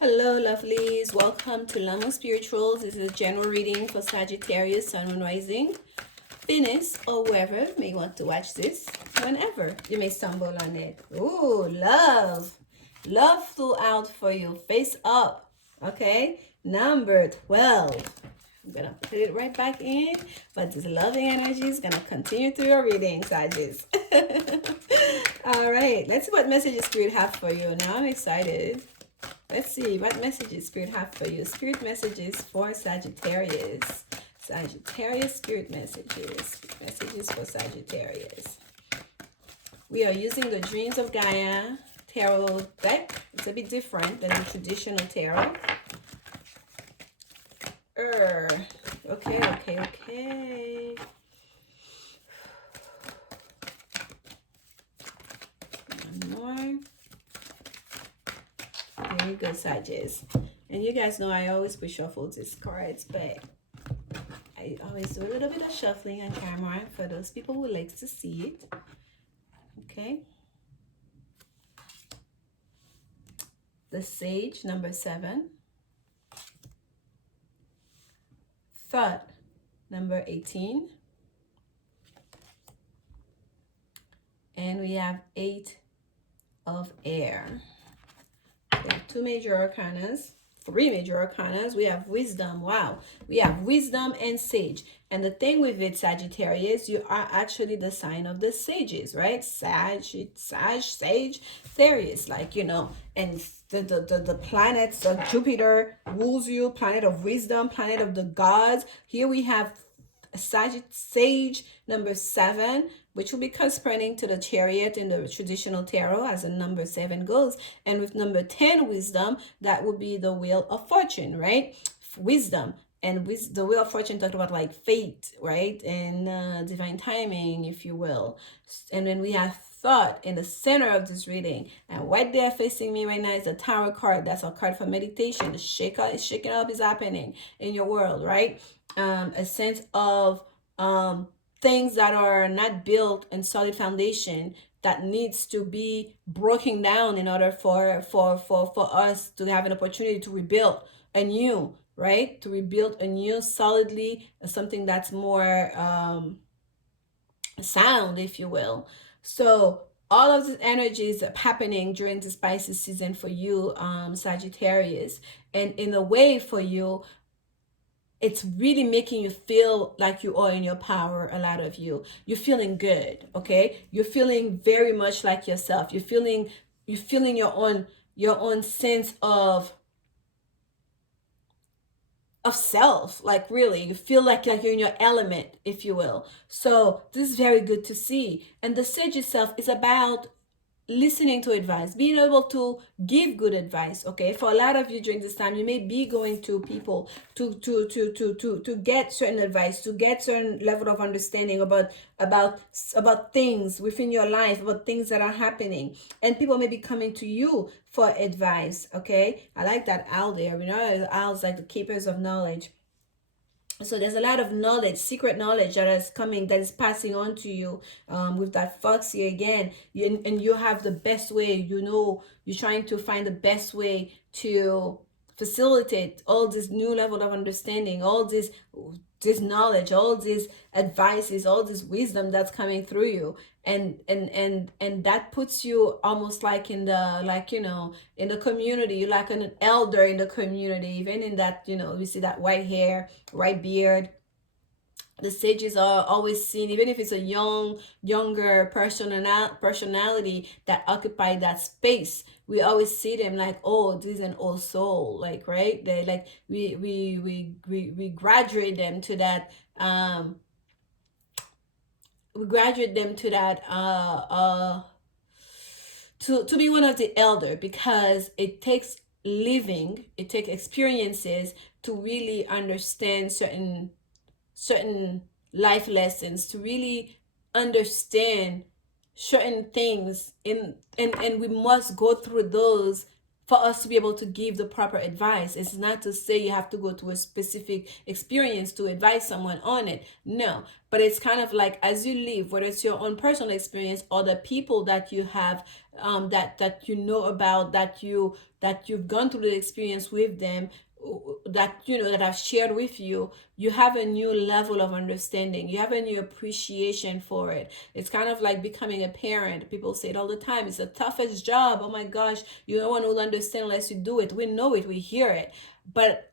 Hello, lovelies. Welcome to Lanmouspiritual. This is a general reading for Sagittarius, Sun, Moon, Rising, Venus, or whoever may want to watch this. Whenever you may stumble on it. Ooh, love. Love flew out for you. Face up. Okay. Number 12. I'm going to put it right back in. But this loving energy is going to continue through your reading, Sagittarius. All right. Let's see what messages Spirit have for you. Now I'm excited. Let's see what messages Spirit have for you. Spirit messages for Sagittarius. Sagittarius Spirit messages. Messages for Sagittarius. We are using the Dreams of Gaia tarot deck. It's a bit different than the traditional tarot. Okay. One more. Very good, Sagittarius. And you guys know I always reshuffle these cards, but I always do a little bit of shuffling on camera for those people who like to see it. Okay. The Sage, number 7. Thought, number 18. And we have 8 of Air. We have 2 major arcanas, 3 major arcanas. We have Wisdom. Wow. We have Wisdom and Sage. And the thing with it, Sagittarius, you are actually the sign of the sages, right? Sage, Sagittarius, like, you know, and the planets, Jupiter rules you, planet of wisdom, planet of the gods. Here we have Sage number 7, which will be corresponding to the Chariot in the traditional tarot as a number 7 goes. And with number 10, Wisdom, that would be the Wheel of Fortune, right? Wisdom. And with the Wheel of Fortune talked about like fate, right? And divine timing, if you will. And then we have Thought in the center of this reading. And right there facing me right now is a Tower card. That's a card for meditation. The shaking up is happening in your world, right? A sense of things that are not built in solid foundation that needs to be broken down in order for us to have an opportunity to rebuild anew, right? To rebuild anew solidly, something that's more sound, if you will. So all of these energies are happening during this Pisces season for you, Sagittarius. And in a way for you, it's really making you feel like you are in your power. A lot of you, you're feeling good. Okay, you're feeling very much like yourself. You're feeling your own sense of self. Like really, you feel like you're in your element, if you will. So this is very good to see. And the Sage itself is about listening to advice, being able to give good advice. Okay, for a lot of you during this time, you may be going to people to get certain advice, to get certain level of understanding about things within your life, about things that are happening, and people may be coming to you for advice. Okay, I like that owl there. You know, owls like the keepers of knowledge. So there's a lot of knowledge, secret knowledge that is coming, that is passing on to you, with that fox here again. And you have the best way, you know, you're trying to find the best way to facilitate all this new level of understanding, all this knowledge, all these advices, all this wisdom that's coming through you. And that puts you almost like in the, like, you know, in the community. You're like an elder in the community, even in that, you know, you see that white hair, white beard. The sages are always seen, even if it's a younger personality that occupy that space, we always see them like, oh, this is an old soul, like, right? They like, we graduate them to that, to be one of the elder, because it takes experiences to really understand certain life lessons, to really understand certain things and we must go through those for us to be able to give the proper advice. It's not to say you have to go to a specific experience to advise someone on it. No, but it's kind of like as you live, whether it's your own personal experience or the people that you have, that you know about, that you've gone through the experience with them, that that I've shared with you, you have a new level of understanding. You have a new appreciation for it. It's kind of like becoming a parent. People say it all the time. It's the toughest job. Oh my gosh, no one will understand unless you do it. We know it, we hear it. But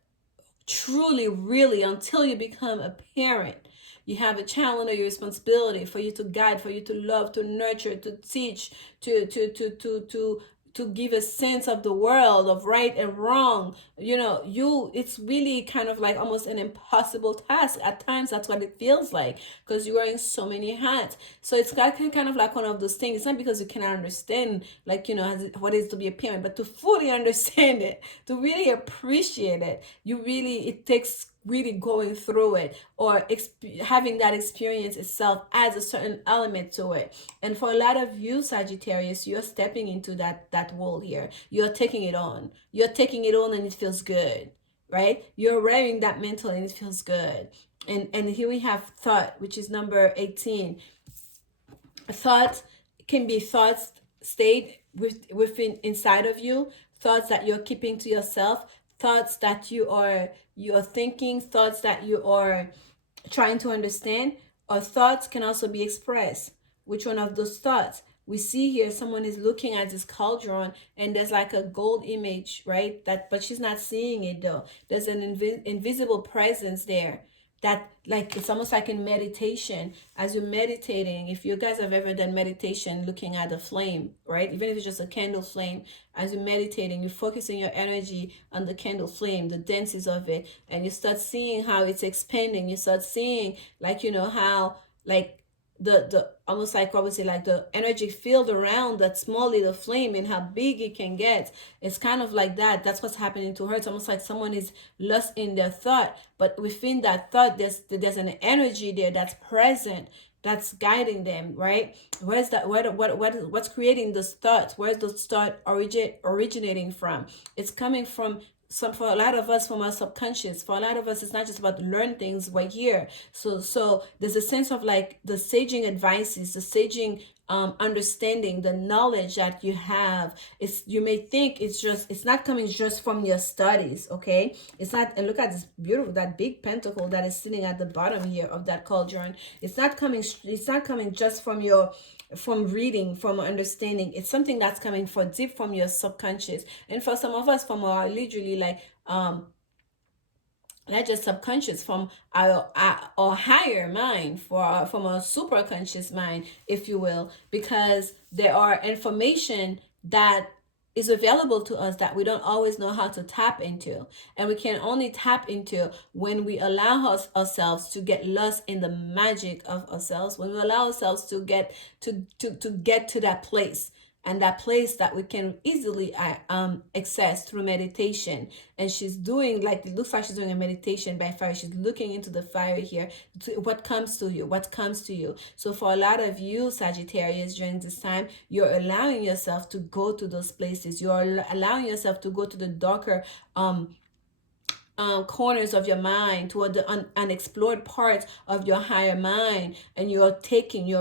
truly, really, until you become a parent, you have a child under your responsibility, for you to guide, for you to love, to nurture, to teach, to give a sense of the world, of right and wrong. It's really kind of like almost an impossible task at times. That's what it feels like, because you're wearing so many hats. So it's got kind of like one of those things. It's not because you cannot understand, like, what it is to be a parent, but to fully understand it, to really appreciate it, it takes really going through it, or having that experience itself adds a certain element to it. And for a lot of you Sagittarius, you're stepping into that world here. You're taking it on. And it feels good, right? You're wearing that mantle and it feels good. And here we have thought, which is number 18. Thought can be thoughts stayed within inside of you, thoughts that you're keeping to yourself, thoughts that you're thinking, thoughts that you are trying to understand, or thoughts can also be expressed. Which one of those thoughts? We see here someone is looking at this cauldron and there's like a gold image, right? But she's not seeing it though. There's an invisible presence there. That, like, it's almost like in meditation. As you're meditating, if you guys have ever done meditation looking at the flame, right, even if it's just a candle flame, as you're meditating, you're focusing your energy on the candle flame, the densities of it, and you start seeing how it's expanding. You start seeing, like, how, like, the almost like, what was it, like the energy field around that small little flame and how big it can get. It's kind of like that. That's what's happening to her. It's almost like someone is lost in their thought, but within that thought there's an energy there that's present, that's guiding them, right? Where's that? What's creating those thoughts? Where's those thought originating from? It's coming from for a lot of us, from our subconscious. For a lot of us, it's not just about learn things right here. So there's a sense of like the saging advices, the saging understanding, the knowledge that you have. You may think it's not coming just from your studies, okay? It's not. And look at this beautiful, that big pentacle that is sitting at the bottom here of that cauldron. It's not coming just from reading, from understanding. It's something that's coming from deep from your subconscious. And for some of us, from our literally like not just subconscious, from our higher mind, from our super conscious mind, if you will, because there are information that is available to us that we don't always know how to tap into, and we can only tap into when we allow ourselves to get lost in the magic of ourselves, when we allow ourselves to get to that place, and that place that we can easily access through meditation. And she's doing, like, it looks like she's doing a meditation by fire. She's looking into the fire here. What comes to you? So for a lot of you Sagittarius, during this time, you're allowing yourself to go to those places. You're allowing yourself to go to the darker corners of your mind, toward the unexplored parts of your higher mind, and you're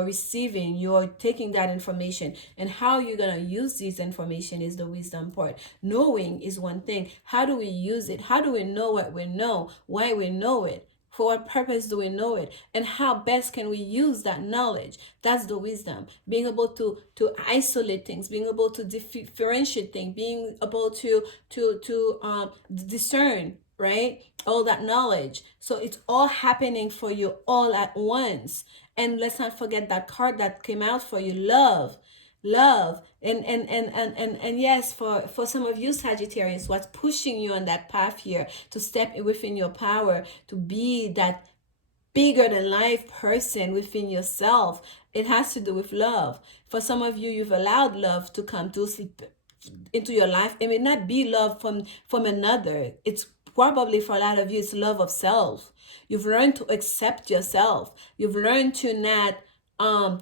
receiving, you're taking that information. And how you're going to use this information is the wisdom part. Knowing is one thing. How do we use it? How do we know what we know? Why we know it? For what purpose do we know it? And how best can we use that knowledge? That's the wisdom. Being able to isolate things, being able to differentiate things, being able to discern, right? All that knowledge. So it's all happening for you all at once. And let's not forget that card that came out for you, love. And yes, for some of you Sagittarius, what's pushing you on that path here to step within your power, to be that bigger than life person within yourself, it has to do with love. For some of you, you've allowed love to come to sleep into your life. It may not be love from another. It's probably, for a lot of you, it's love of self. You've learned to accept yourself. You've learned to not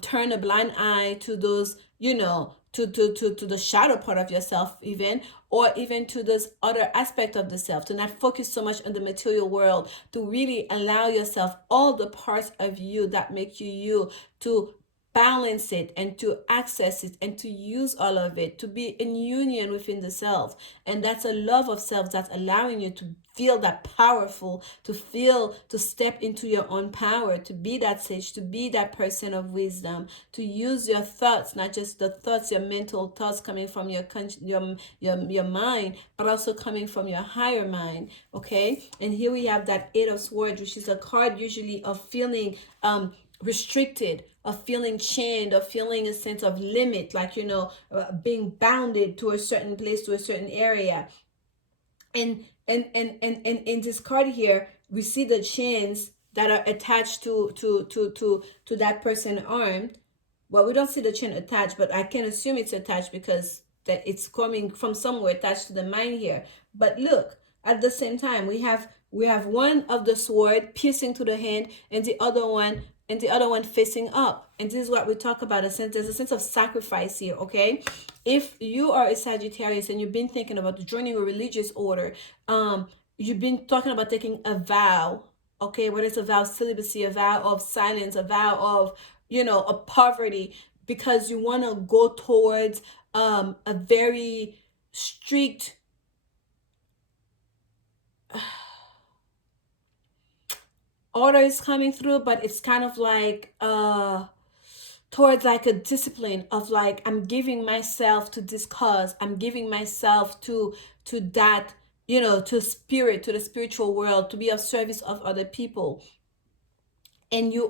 turn a blind eye to those, to the shadow part of yourself even, or even to this other aspect of the self, to not focus so much on the material world, to really allow yourself, all the parts of you that make you you, to balance it and to access it and to use all of it, to be in union within the self. And that's a love of self that's allowing you to feel that powerful, to feel, to step into your own power, to be that sage, to be that person of wisdom, to use your thoughts, not just the thoughts, your mental thoughts coming from your mind, but also coming from your higher mind. Okay. And here we have that Eight of Swords, which is a card usually of feeling restricted, of feeling chained, of feeling a sense of limit, like, being bounded to a certain place, to a certain area. And in this card here, we see the chains that are attached to that person armed. Well, we don't see the chain attached, but I can assume it's attached because that it's coming from somewhere attached to the mind here. But look, at the same time, we have one of the sword piercing to the hand, and the other one facing up. And this is what we talk about. There's a sense of sacrifice here, okay? If you are a Sagittarius and you've been thinking about joining a religious order, you've been talking about taking a vow, okay? Whether it's a vow of celibacy, a vow of silence, a vow of, a poverty, because you want to go towards a very strict order is coming through, but it's kind of like towards like a discipline of like, I'm giving myself to this cause, I'm giving myself to that, to spirit, to the spiritual world, to be of service of other people. And you're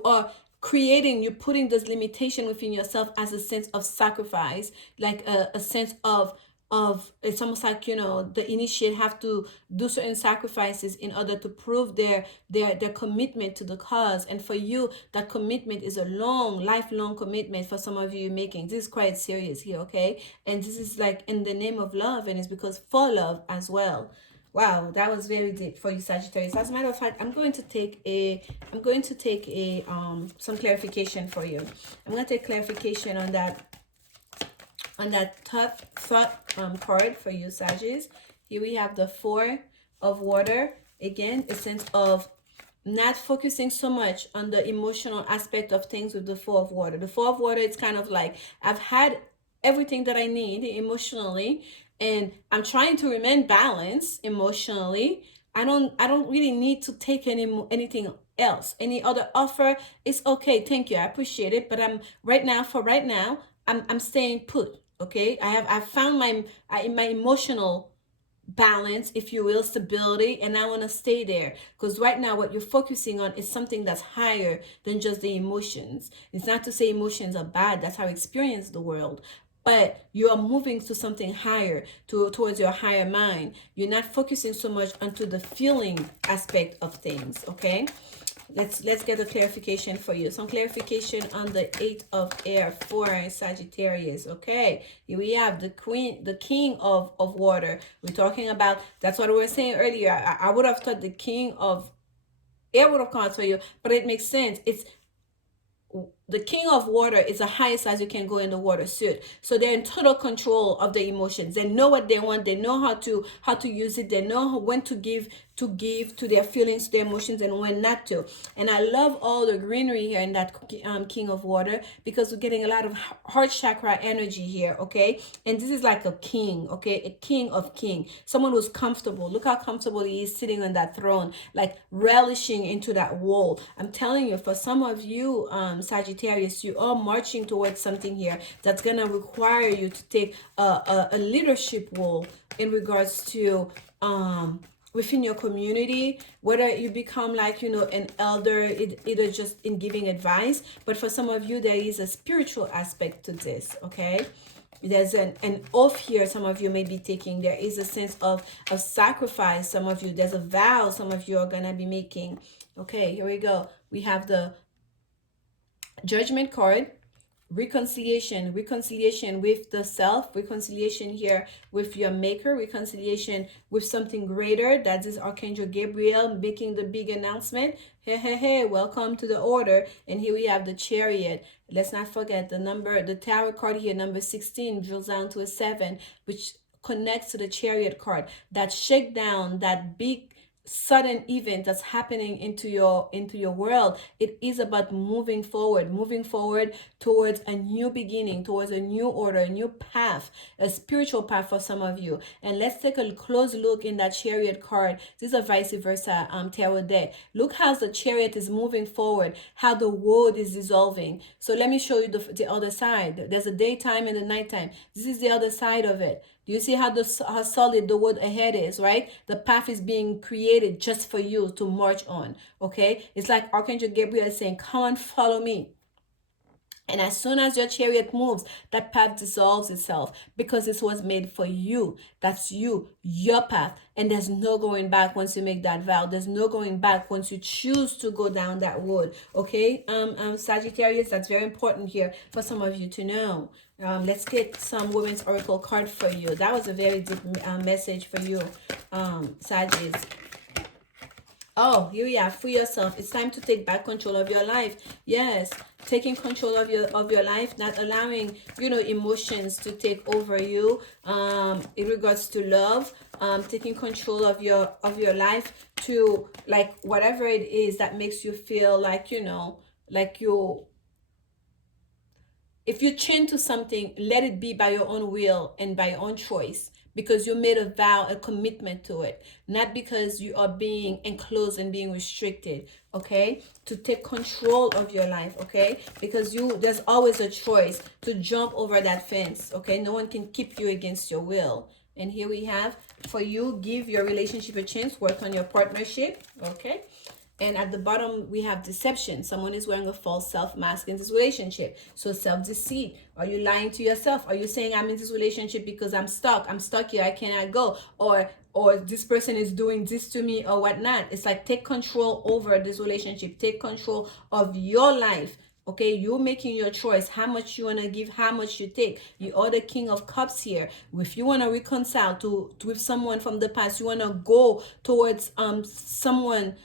putting this limitation within yourself as a sense of sacrifice, like a sense of it's almost like, the initiate have to do certain sacrifices in order to prove their commitment to the cause. And for you, that commitment is a lifelong commitment. For some of you making this is quite serious here, okay? And this is like in the name of love, and it's because for love as well. Wow, that was very deep for you, Sagittarius. As a matter of fact, I'm going to take some clarification for you. I'm going to take clarification on that thought card for you, Sagittarius. Here we have the Four of Water. Again, a sense of not focusing so much on the emotional aspect of things with the Four of Water. The Four of Water, it's kind of like, I've had everything that I need emotionally, and I'm trying to remain balanced emotionally. I don't really need to take anything else. Any other offer is okay. Thank you. I appreciate it. But right now, I'm staying put. Okay. I've found my emotional balance, if you will, stability, and I want to stay there, because right now what you're focusing on is something that's higher than just the emotions. It's not to say emotions are bad, that's how we experience the world, but you are moving to something higher, towards your higher mind. You're not focusing so much onto the feeling aspect of things. Okay, let's get a clarification for you. Some clarification on the Eight of Air for Sagittarius. Okay, here we have the King of Water. We're talking about, that's what we were saying earlier. I would have thought the King of Air would have come out for you, but it makes sense. It's the King of Water is the highest as you can go in the water suit. So they're in total control of the emotions. They know what they want. They know how to use it. They know when to give to their feelings, to their emotions, and when not to. And I love all the greenery here in that King of Water, because we're getting a lot of heart chakra energy here. Okay, and this is like a king. Okay, a king of king, someone who's comfortable. Look how comfortable he is sitting on that throne, like relishing into that wall. I'm telling you, for some of you, Sagittarius, you are marching towards something here that's gonna require you to take a leadership role in regards to within your community, whether you become like, an elder, either just in giving advice, but for some of you, there is a spiritual aspect to this. Okay, there's an oath here some of you may be taking. There is a sense of sacrifice. Some of you, there's a vow some of you are gonna be making. Okay, here we go. We have the Judgment card. Reconciliation with the self, reconciliation here with your maker, reconciliation with something greater. That is Archangel Gabriel making the big announcement. Hey, welcome to the order. And here we have the Chariot. Let's not forget the tarot card here, number 16, drills down to a 7, which connects to the Chariot card, that shakedown, that big sudden event that's happening into your world. It is about moving forward towards a new beginning, towards a new order, a new path, a spiritual path for some of you. And let's take a close look in that Chariot card. This is a vice versa tarot deck. Look how the Chariot is moving forward, how the wood is dissolving. So let me show you the other side. There's a daytime and a nighttime. This is the other side of it. Do you see how solid the wood ahead is, right? The path is being created just for you to march on, okay? It's like Archangel Gabriel is saying, come on, follow me. And as soon as your chariot moves, that path dissolves itself because this was made for you. That's you, your path. And there's no going back once you make that vow. There's no going back once you choose to go down that road. Okay, Sagittarius, that's very important here for some of you to know. Let's get some Women's Oracle card for you. That was a very deep message for you, Sagittarius. Oh, here we are. Free yourself. It's time to take back control of your life. Yes, taking control of your life, not allowing, you know, emotions to take over you. In regards to love, taking control of your life to, like, whatever it is that makes you feel like, you know, like you. If you chain to something, let it be by your own will and by your own choice, because you made a vow, a commitment to it, not because you are being enclosed and being restricted, okay? To take control of your life, okay? Because there's always a choice to jump over that fence, okay? No one can keep you against your will. And here we have, for you, give your relationship a chance, work on your partnership, okay? And at the bottom, we have deception. Someone is wearing a false self mask in this relationship. So self-deceit. Are you lying to yourself? Are you saying, I'm in this relationship because I'm stuck here, I cannot go? Or this person is doing this to me or whatnot. It's like, take control over this relationship. Take control of your life. Okay, you're making your choice, how much you want to give, how much you take. You are the King of Cups here. If you want to reconcile with someone from the past, you want to go towards someone,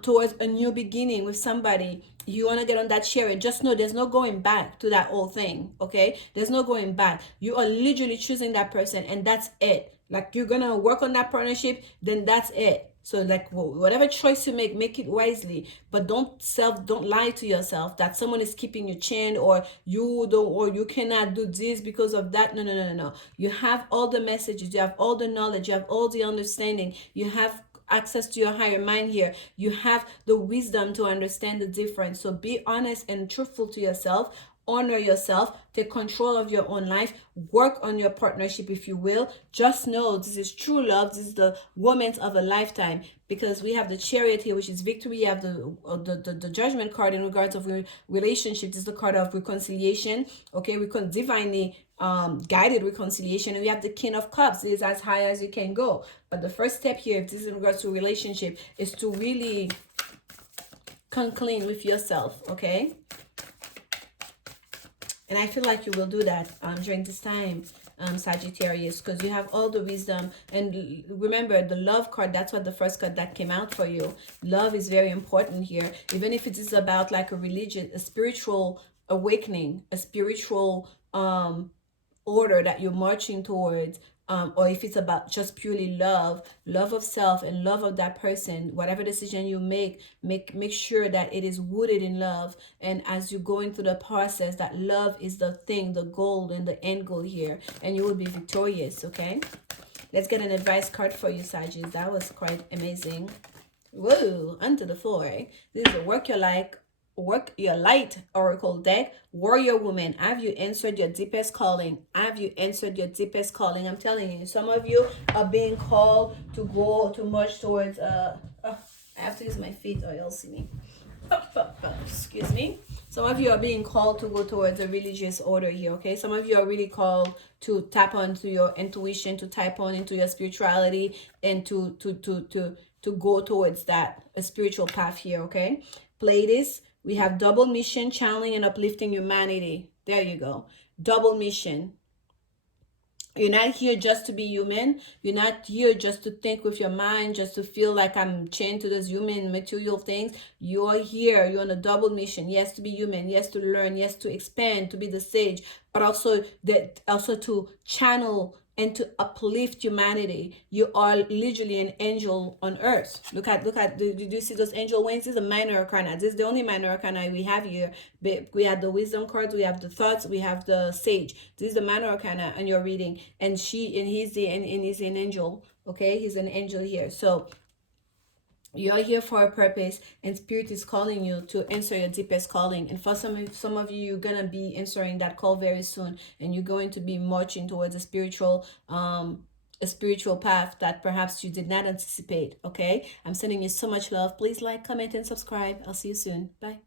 towards a new beginning with somebody, you want to get on that chariot, just know there's no going back to that old thing, okay? There's no going back. You are literally choosing that person, and that's it. Like, you're going to work on that partnership, then that's it. So, like, whatever choice you make it wisely, but don't lie to yourself that someone is keeping you chained, or you cannot do this because of that. No. You have all the messages, you have all the knowledge, you have all the understanding, you have access to your higher mind here. You have the wisdom to understand the difference. So be honest and truthful to yourself. Honor yourself. Take control of your own life. Work on your partnership, if you will. Just know this is true love. This is the romance of a lifetime, because we have the chariot here, which is victory. We have the judgment card in regards of relationship. This is the card of reconciliation. Okay, we can divinely guided reconciliation. And we have the King of Cups. This is as high as you can go. But the first step here, if this is in regards to relationship, is to really come clean with yourself, okay? And I feel like you will do that during this time, Sagittarius, because you have all the wisdom. And remember, the love card, that's what the first card that came out for you. Love is very important here. Even if it is about like a religion, a spiritual awakening, a spiritual order that you're marching towards, or if it's about just purely love of self and love of that person, whatever decision you make sure that it is rooted in love. And as you're going through the process, that love is the thing, the goal and the end goal here, and you will be victorious, okay? Let's get an advice card for you, Sagittarius. That was quite amazing. Whoa, onto the floor. This is a work your light oracle deck. Warrior woman, have you answered your deepest calling? Have you answered your deepest calling? I'm telling you, some of you are being called to go to march towards I have to use my feet or you'll see me. Excuse me. Some of you are being called to go towards a religious order here, okay? Some of you are really called to tap onto your intuition, to tap on into your spirituality, and to go towards that, a spiritual path here, okay? Play this. We have double mission, channeling and uplifting humanity. There you go. Double mission. You're not here just to be human. You're not here just to think with your mind, just to feel like I'm chained to those human material things. You are here. You're on a double mission. Yes, to be human. Yes, to learn. Yes, to expand, to be the sage. But also to channel and to uplift humanity. You are literally an angel on earth. Look at did you see those angel wings? This is a minor arcana. This is the only minor arcana we have here. We have the wisdom cards, we have the thoughts, we have the sage. This is the minor arcana and you're reading. And he's an angel. Okay, he's an angel here. So you're here for a purpose, and spirit is calling you to answer your deepest calling. And for some of you, you're gonna be answering that call very soon, and you're going to be marching towards a spiritual path that perhaps you did not anticipate. Okay, I'm sending you so much love. Please like, comment, and subscribe. I'll see you soon. Bye.